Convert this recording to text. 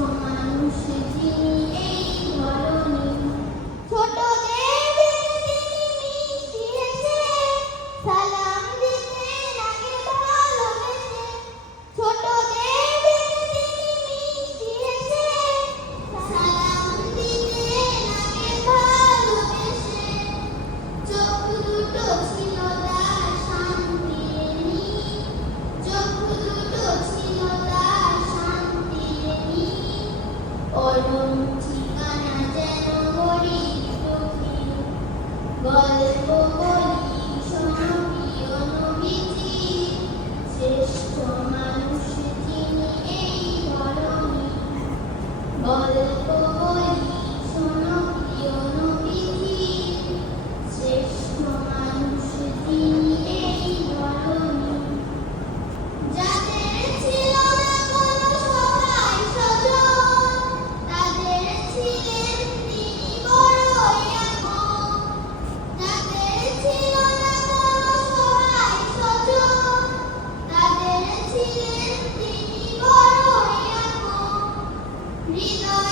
মানুষ যিনি এই ধরনী ছোটদের মিষ্টি হেসে সালাম দিতেন আগে ভালোবেসে ছোটদের মিষ্টি হেসে সালাম দিতেন আগে ভালোবেসে চোখ দুটো ছিল তার শান্তির নীড় চোখ দুটো ছিল তার শান্তির নীড় অরুণ ঠিকানা যেন গরিব দুঃখীর গল্প বলি শোনো প্রিয় নবীজি শ্রেষ্ঠ মানুষ যিনি এই ধরনী গল্প বলি শোনো প্রিয় নবীজি শ্রেষ্ঠ মানুষ যিনি এই ধরনী যাদের ছিল না কোনো সহায় স্বজন তাদের ছিলেন তিনি বড়ই আপন যাদের ছিল না কোনো সহায় স্বজন তাদের ছিলেন তিনি বড়ই আপন হৃদয়